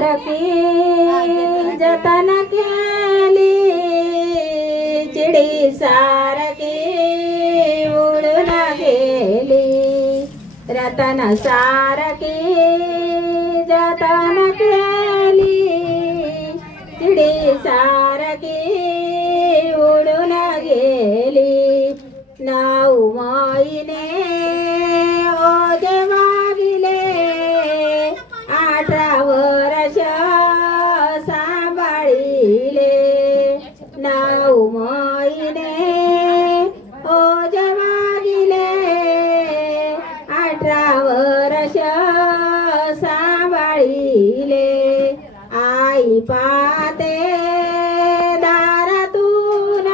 सारखी जतन केली, चिडी सारखी उडून गेली. रतन सारखी जतन केली, चिडी सारखी उडून गेली. 9 महिने ओझे वागिले, 18 वर्ष सांभाळिले. 9 महिने ओझे वागिले, 18 वर्ष सांभाळिले. आई पाहते दारातून,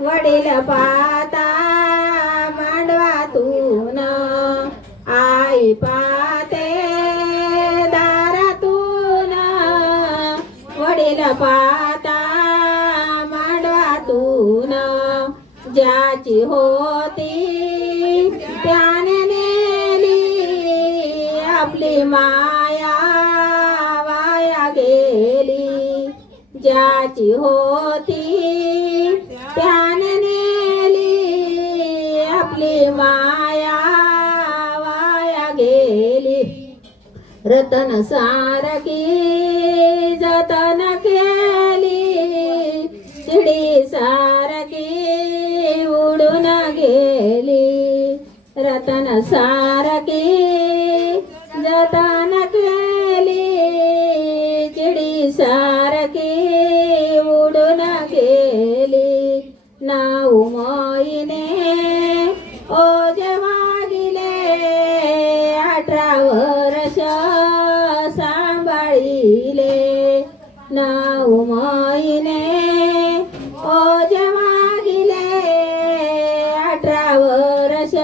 वडील पाहता मांडवातून. आई पाहते दारातून, वडील पाहता मांडवातून. ज्याची होती त्याने नेली, आपली माया वाया गेली. ज्याची होती त्याने नेली, आपली माया वाया गेली. रतन सारखी जतन केली, चिडी सारखी उडून गेली. रतन सारखी जतन केली, चिडी सारखी उडून गेली. 9 महिने ओझे वागिले, 18 वर्ष सांभाळिले. 9 महिने ओझे वागिले, 18 वर्ष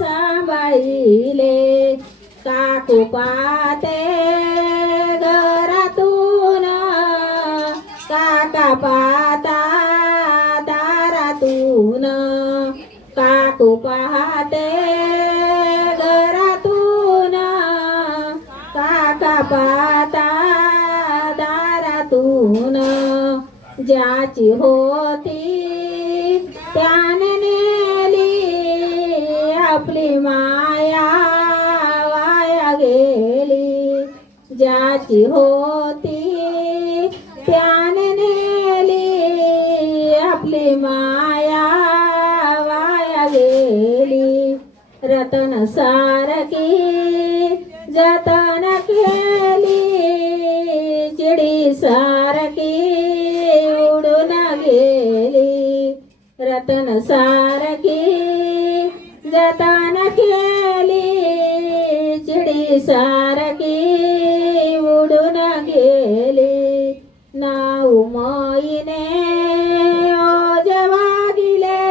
सांभाळिले. काकू पाहते घरातून, काका पाहता दारातून. काकू पाहते घरातून, काका पाहता दारातून. ज्याची होती त्याने नेली, आपली माया वाया गेली. ज्याची होती त्याने नेली, आपली माया वाया गेली. रतन सारखी जतन केली, चिडी सारखी उडून गेली. रतन सारखी जतन केली, चिडी सारखी उडून गेली. 9 महिने ओझे वागिले,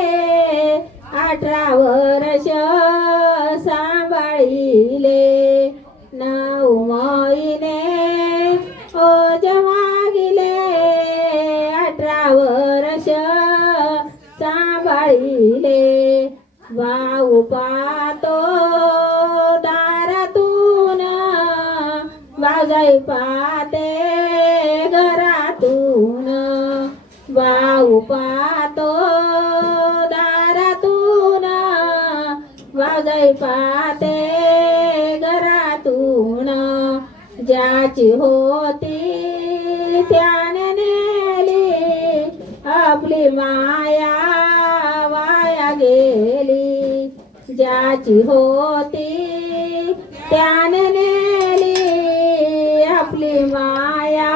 18 वर्ष सांभाळिले. 9 महिने ओझे वागिले, 18 वर्ष सांभाळिले. भाऊ पाहतो दारातून, भाऊजाई पाहते घरातून. भाऊ पाहतो दारातून, भाऊजाई पाहते घरातून. ज्याची होती त्याने नेली, आपली माया वाया गेली. ज्याची होती त्याने नेली, आपली माया